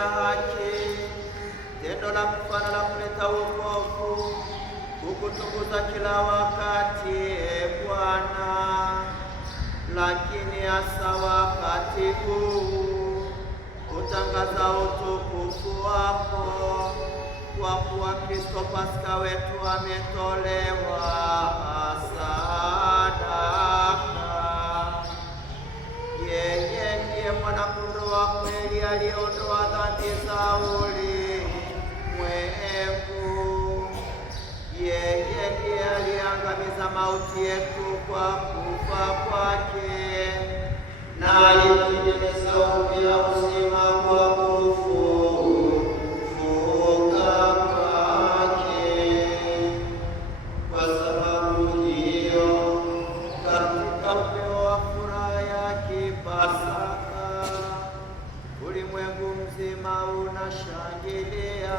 na haki, tendo la kufana la kuleta wokovu, kukutukuza kila wakati, Bwana. Lakini hasa wakati huu kutangaza utukufu wako, kwa kuwa Kristo Pasaka wetu ametolewa sadaka. Yeye ndiye mwana-kondoo wa kweli aliyeondoa dhambi za ulimwengu. Yeye ndiye aliangamiza mauti yetu kwa kufa kwake, na alitujaza upya uzima kwa kufufuka kwake. Kwa sababu hiyo, katika upeo wa furaha ya Kipasaka, ulimwengu mzima unashangilia,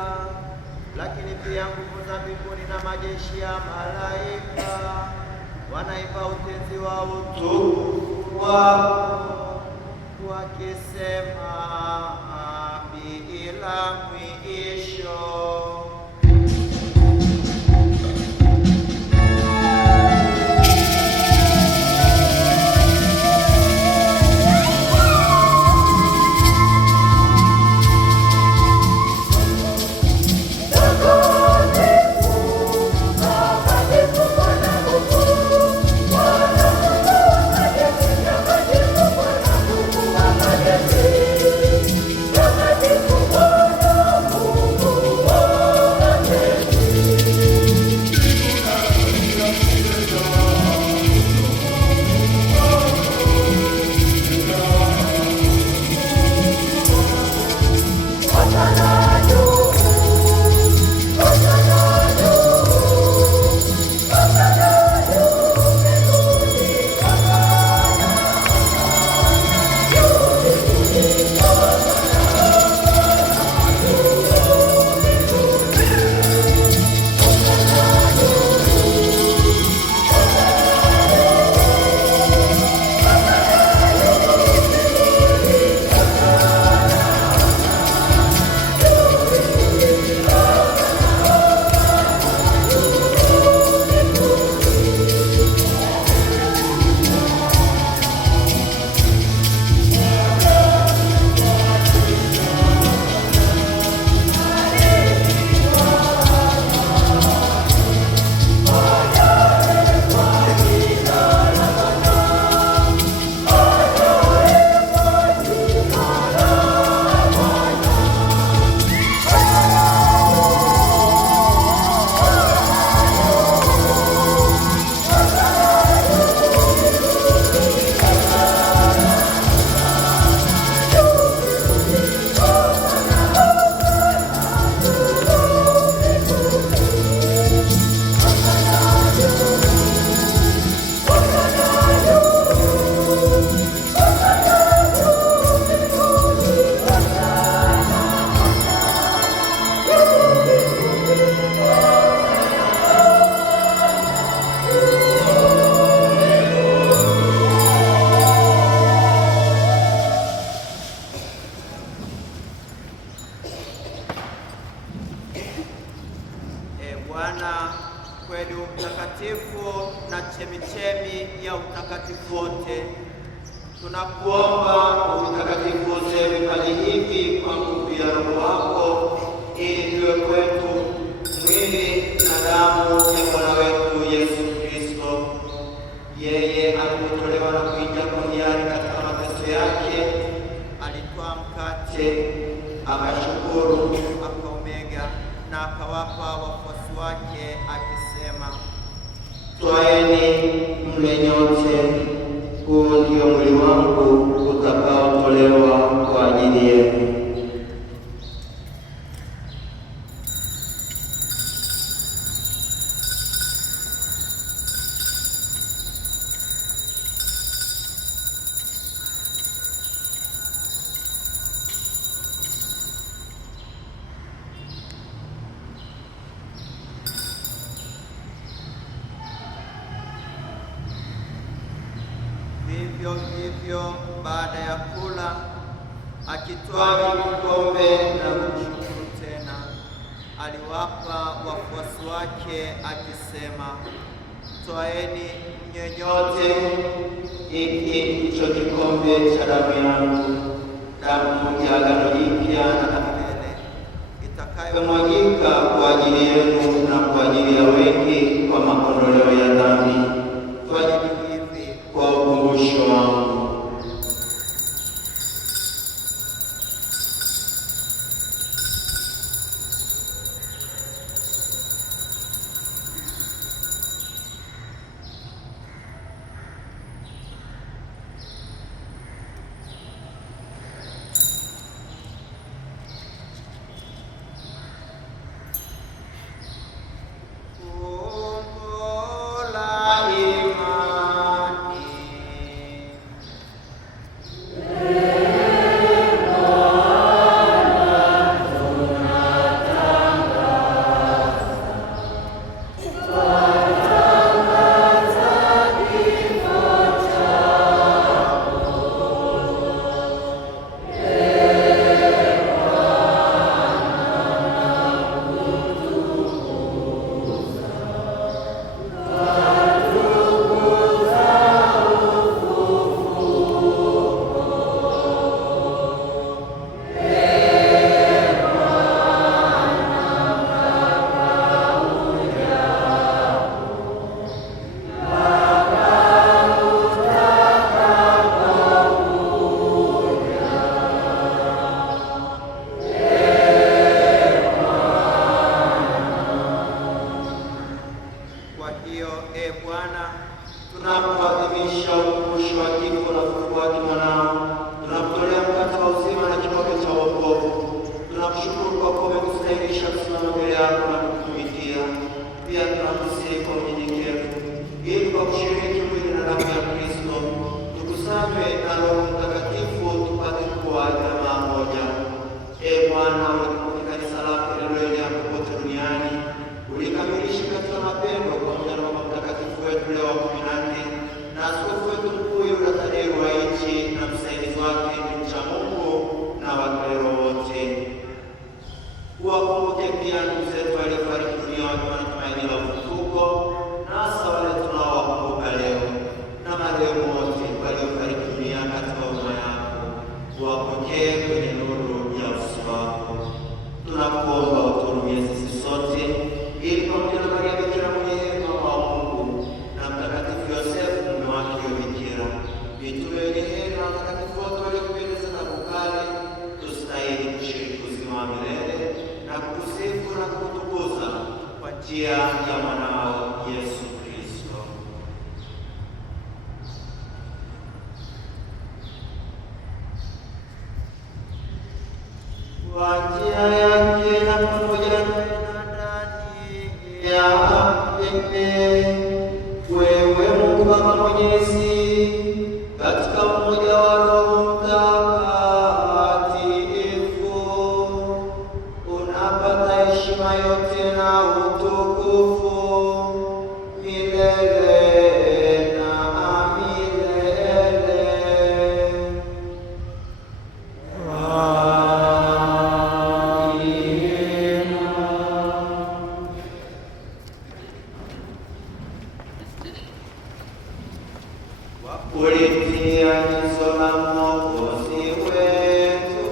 lakini pia nguvu za mbinguni na majeshi ya malaika wanaimba utenzi wa utukufu wako, wakisema bila mwisho. Bwana kweli mtakatifu na chemichemi ya utakatifu wote, tunakuomba utakatifuze vipaji hivi kwa nguvu ya Roho wako, ili viwe kwetu mwili na damu ya Bwana wetu Yesu Kristo. Yeye alipotolewa na kuingia kwa hiari katika mateso yake, alitwaa mkate, akashukuru, akaumega na akawapa wafuasi wake akisema, twaeni mle nyote, huu ndio mwili wangu utakaotolewa kwa ajili yenu. Vivyo hivyo baada ya kula, akitwaa akisema, twaeni mnywe nyote, hiki ndicho kikombe cha damu yangu, damu ya agano jipya na milele, itakayomwagika kwa ajili yenu na kwa ajili ya wengi kwa maondoleo ya dhambi. Fanyeni hivi kwa ukumbusho wangu. Tunapoadhimisha ukumbusho wa kifo na ufufuo wake mwanao, tunakutolea mkate wa uzima na kikombe cha wokovu. Tunakushukuru kwa kuwa umekustahilisha kusimama mbele yako na kukutumikia. Pia tunakusihi kwa unyenyekevu, ili kwa kushiriki mwili na damu ya Kristo tukusanywe na Roho Mtakatifu tupate kuwa jamaa moja. Ee Bwana, ulikumbuka kanisa lako lililoenea popote duniani, ulikamilisha katika mapendo pamoja na Baba Mtakatifu wetu Leo wa 14 na askofu wetu mkuu Yuda Tadeo wa nchi na msaidizi wake mcha Mungu na wakilero wote. Uwakumbuke pia ndugu zetu waliofariki dunia wakiwa na tumaini la ufufuko, na hasa wale tunaowakumbuka leo, na marehemu wote waliofariki dunia katika huruma yako. Uwapokee kwenye nuru ya uso wako. Tunakuomba uturumie sisi sote, ili pamoja na Maria Bikira mwenye heri mama wa Mungu na Mtakatifu Yosefu mume wake Bikira, mitume wenye heri na watakatifu wote waliokupendeza na kukali, tustahili kushiriki uzima wa milele na kukusifu na kukutukuza kwa njia ya mwanao Yesu Kristo. Kwa njia yake na pamoja wewe Mungu Baba Mwenyezi, katika umoja wa Roho Mtakatifu, unapata heshima yote na utukufu milele na milele. Ulitia jicho la Mwokozi wetu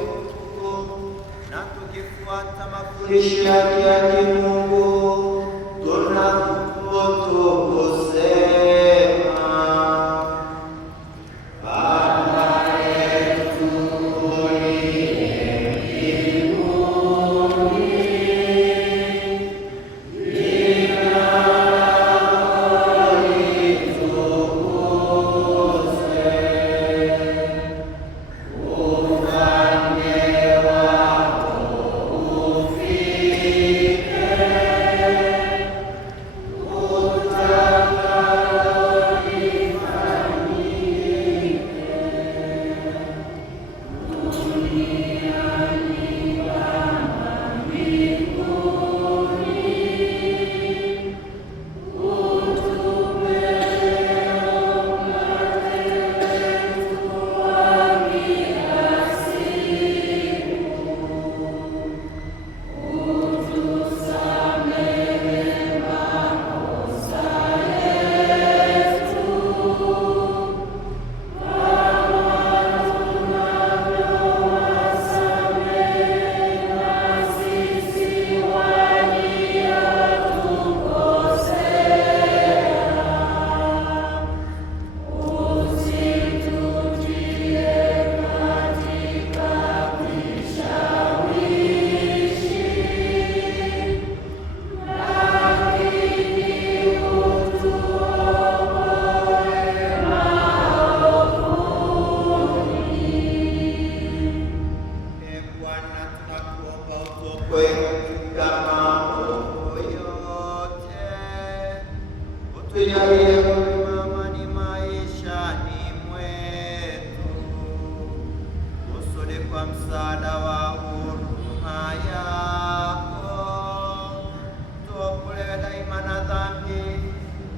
na tukifuata mafundisho yake ya kimungu, tunakusema Baba yetu uliye mbinguni, katika mambo yote. Utujalie mwema amani maishani mwetu, kusudi kwa msaada wa huruma yako tuokolewe daima na dhambi,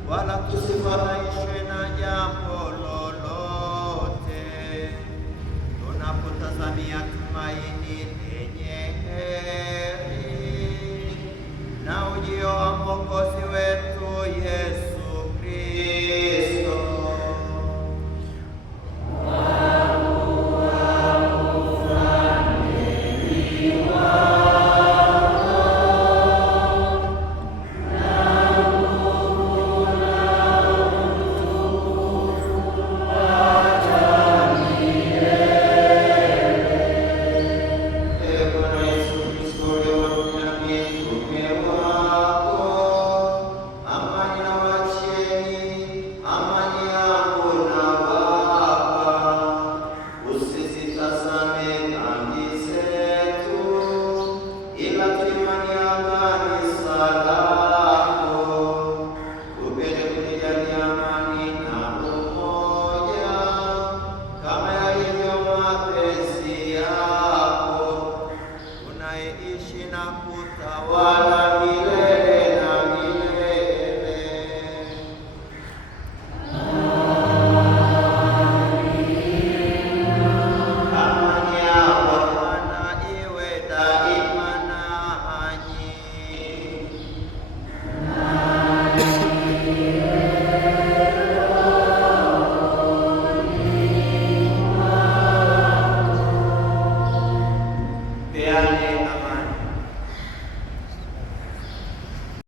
wala tusifadhaishwe na jambo lolote, tunapotazamia tumaini lenye heri na ujio wa Mwokozi wetu Yesu Kristo. Unaishi na kutawala milele.